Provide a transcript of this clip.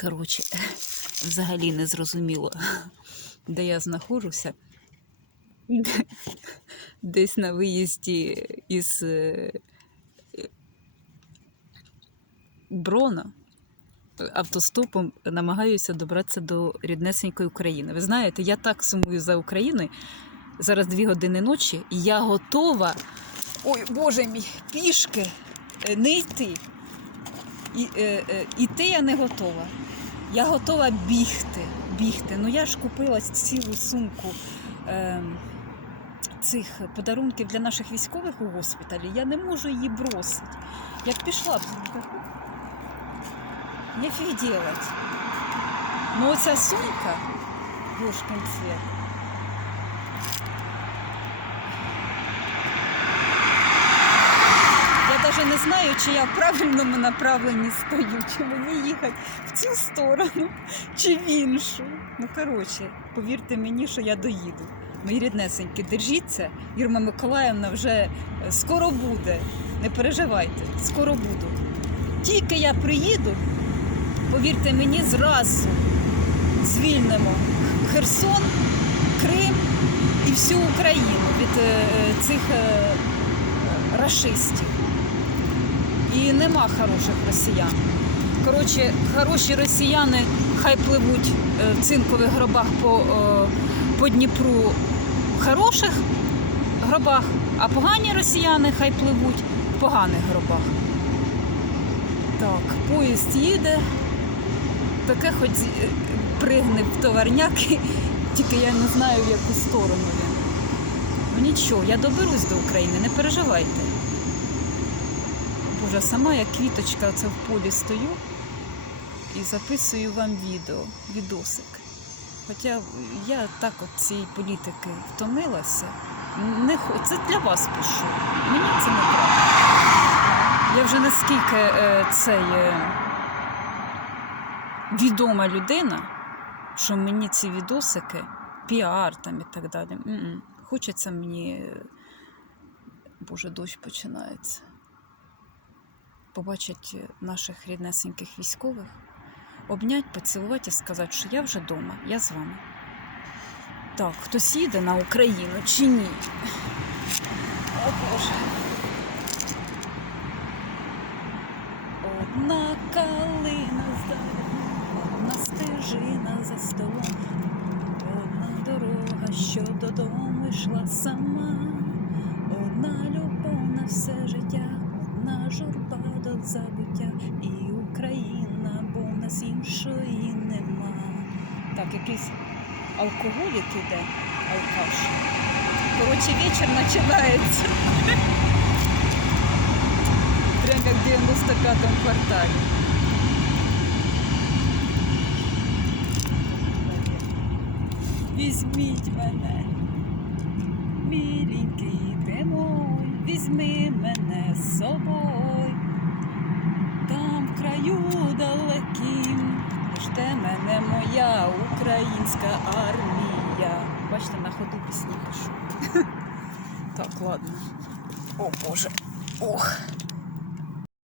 Коротше, взагалі не зрозуміло, де я знаходжуся. Десь на виїзді із е, Брона автостопом намагаюся добратися до ріднесенької України. Ви знаєте, я так сумую за Україною. Зараз дві години ночі, і я готова. Ой, Боже мій, пішки е, не йти. І, е, е, іти я не готова. Я готова бігти. бігти. Ну я ж купила цілу сумку е, цих подарунків для наших військових у госпіталі. Я не можу її бросити. Я б пішла б. Нефіг делать. Ну оця сумка, Божкин цвет. Я навіть не знаю, чи я в правильному направленні стою, чи мені їхати в цю сторону, чи в іншу. Ну, коротше, повірте мені, що я доїду. Мої ріднесенькі, держіться. Юрма Миколаївна вже е, скоро буде. Не переживайте, скоро буду. Тільки я приїду, повірте мені, зразу звільнимо Херсон, Крим і всю Україну від е, цих е, рашистів. І нема хороших росіян. Коротше, хороші росіяни хай пливуть е, в цинкових гробах по, е, по Дніпру в хороших гробах, а погані росіяни хай пливуть в поганих гробах. Так, поїзд їде. Таке хоч е, пригне в товарняк, тільки я не знаю, в яку сторону він. Ну нічого, я доберусь до України, не переживайте. Боже, сама як квіточка оце в полі стою і записую вам відео, відосик. Хоча я так от цієї політики втомилася. Не. Це для вас пишу. Мені це не треба. Я вже наскільки е, цей е, відома людина, що мені ці відосики, піар там і так далі. м-м. Хочеться мені. е, Боже, дощ починається. Побачить наших ріднесеньких військових, обнять, поцілувати і сказати, що я вже вдома, я з вами. Так, хтось їде на Україну чи ні? О Боже. Одна калина здалека, одна стежина за столом, одна дорога, що додому йшла сама, одна любов на все життя, журба до забуття, і Україна, бо в нас іншої нема. Так, якийсь алкоголік іде, алкаш. Коротше, вечір починається. Прямо як в 95-му кварталі. Візьміть мене, міленький ти мой, візьми мене з собою. Там в краю далеким жде мене моя українська армія. Бачите, на ходу пісні пишу. Так, ладно. О Боже. Ох.